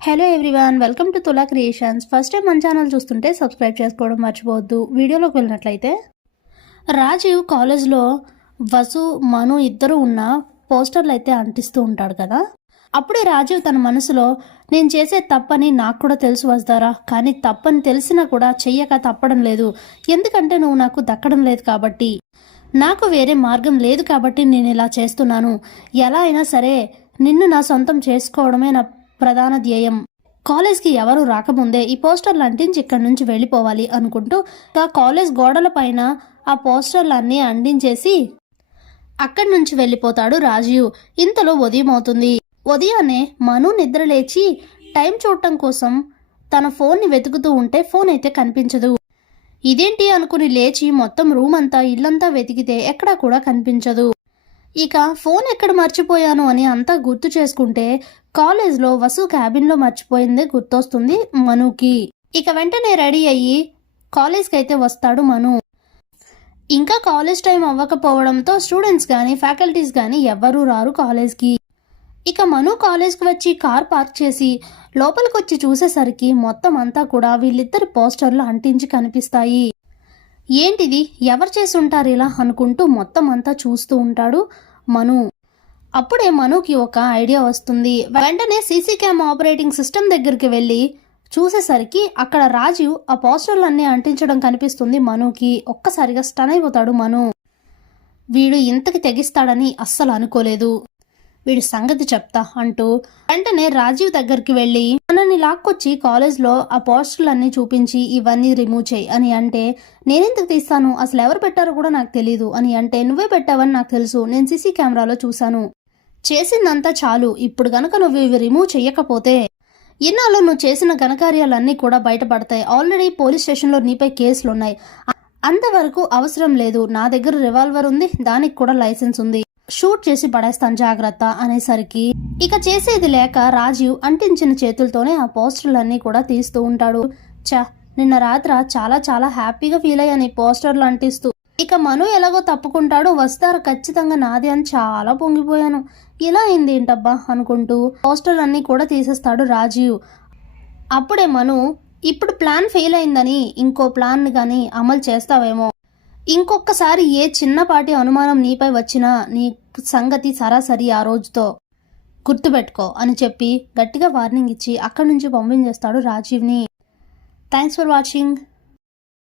Hello everyone welcome to Tula creations first time మన channel చూస్తుంటే subscribe చేసుకోవడం మర్చిపోవద్దు. వీడియోలోకి వెళ్ళినట్లయితే రాజీవ్ కాలేజ్లో వసు మను ఇద్దరు ఉన్న పోస్టర్లు అయితే అంటిస్తూ ఉంటాడు కదా? అప్పుడే రాజీవ్ తన మనసులో నేను చేసే తప్పని నాకు కూడా తెలుసు వస్తారా కానీ తప్పని తెలిసినా కూడా చెయ్యక తప్పడం లేదు. ఎందుకంటే నువ్వు నాకు దక్కడం లేదు కాబట్టి. నాకు వేరే మార్గం లేదు కాబట్టి నేను ఇలా చేస్తున్నాను. ఎలా అయినా సరే నిన్ను నా సొంతం చేసుకోవడమే నా ప్రధాన ధ్యేయం. కాలేజ్కి ఎవరు రాకముందే ఈ పోస్టర్లు అంటించి ఇక్కడి నుంచి వెళ్ళిపోవాలి అనుకుంటూ ఆ కాలేజ్ గోడల పైన ఆ పోస్టర్లన్నీ అంటించేసి అక్కడి నుంచి వెళ్ళిపోతాడు రాజీవ్. ఇంతలో ఉదయం అవుతుంది. ఉదయాన్నే మను నిద్ర లేచి టైం చూడటం కోసం తన ఫోన్ని వెతుకుతూ ఉంటే ఫోన్ అయితే కనిపించదు. ఇదేంటి అనుకుని లేచి మొత్తం రూమ్ అంతా ఇల్లంతా వెతికితే ఎక్కడా కూడా కనిపించదు. ఇక ఫోన్ ఎక్కడ మర్చిపోయాను అని అంతా గుర్తు చేసుకుంటే కాలేజ్లో వసు క్యాబిన్లో మర్చిపోయిందే గుర్తొస్తుంది మనుకి. ఇక వెంటనే రెడీ అయ్యి కాలేజ్కి అయితే వస్తాడు మను. ఇంకా కాలేజ్ టైం అవ్వకపోవడంతో స్టూడెంట్స్ కానీ ఫ్యాకల్టీస్ కానీ ఎవ్వరూ రారు కాలేజ్కి. ఇక మను కాలేజ్కి వచ్చి కార్ పార్క్ చేసి లోపలికి వచ్చి చూసేసరికి మొత్తం అంతా కూడా వీళ్ళిద్దరి పోస్టర్లు అంటించి కనిపిస్తాయి. ఏంటిది? ఎవరు చేసి ఉంటారు ఇలా అనుకుంటూ మొత్తం అంతా చూస్తూ ఉంటాడు మను. అప్పుడే మనుకి ఒక ఐడియా వస్తుంది. వెంటనే సీసీ క్యామ్ ఆపరేటింగ్ సిస్టమ్ దగ్గరికి వెళ్ళి చూసేసరికి అక్కడ రాజీవ్ ఆ పోస్టర్లన్నీ అంటించడం కనిపిస్తుంది మనుకి. ఒక్కసారిగా స్టన్ అయిపోతాడు మను. వీడు ఇంతకి తెగిస్తాడని అస్సలు అనుకోలేదు. వీడి సంగతి చెప్తా అంటూ వెంటనే రాజీవ్ దగ్గరికి వెళ్ళి మనల్ని లాక్కొచ్చి కాలేజ్లో ఆ పోస్టర్లన్నీ చూపించి ఇవన్నీ రిమూవ్ చేయి అని అంటే నేనెందుకు తీస్తాను? అసలు ఎవరు పెట్టారో కూడా నాకు తెలియదు అని అంటే నువ్వే పెట్టావని నాకు తెలుసు. నేను సీసీ కెమెరాలో చూశాను. చేసిందంతా చాలు. ఇప్పుడు గనక నువ్వు ఇవి రిమూవ్ చెయ్యకపోతే ఇన్నాళ్ళు నువ్వు చేసిన ఘనకార్యాలన్నీ కూడా బయటపడతాయి. ఆల్రెడీ పోలీస్ స్టేషన్లో నీపై కేసులు ఉన్నాయి అంతవరకు అవసరం లేదు. నా దగ్గర రివాల్వర్ ఉంది. దానికి కూడా లైసెన్స్ ఉంది. షూట్ చేసి పడేస్తాను జాగ్రత్త అనేసరికి. ఇక చేసేది లేక రాజీవ్ అంటించిన చేతులతోనే ఆ పోస్టర్లన్నీ కూడా తీస్తూ ఉంటాడు. చ నిన్న రాత్ర చాలా చాలా హ్యాపీగా ఫీల్ అయ్యాను ఈ పోస్టర్లు అంటిస్తూ. ఇక మను ఎలాగో తప్పుకుంటాడు వస్తారు ఖచ్చితంగా నాది అని చాలా పొంగిపోయాను. ఇలా అయింది ఏంటబ్బా అనుకుంటూ పోస్టర్లన్నీ కూడా తీసేస్తాడు రాజీవ్. అప్పుడే మను ఇప్పుడు ప్లాన్ ఫెయిల్ అయిందని ఇంకో ప్లాన్ కానీ అమలు చేస్తావేమో. ఇంకొకసారి ఏ చిన్నపాటి అనుమానం నీపై వచ్చినా నీ సంగతి సరాసరి ఆ రోజుతో గుర్తుపెట్టుకో అని చెప్పి గట్టిగా వార్నింగ్ ఇచ్చి అక్కడి నుంచి పంపించేస్తాడు రాజీవ్ని. Thanks for watching.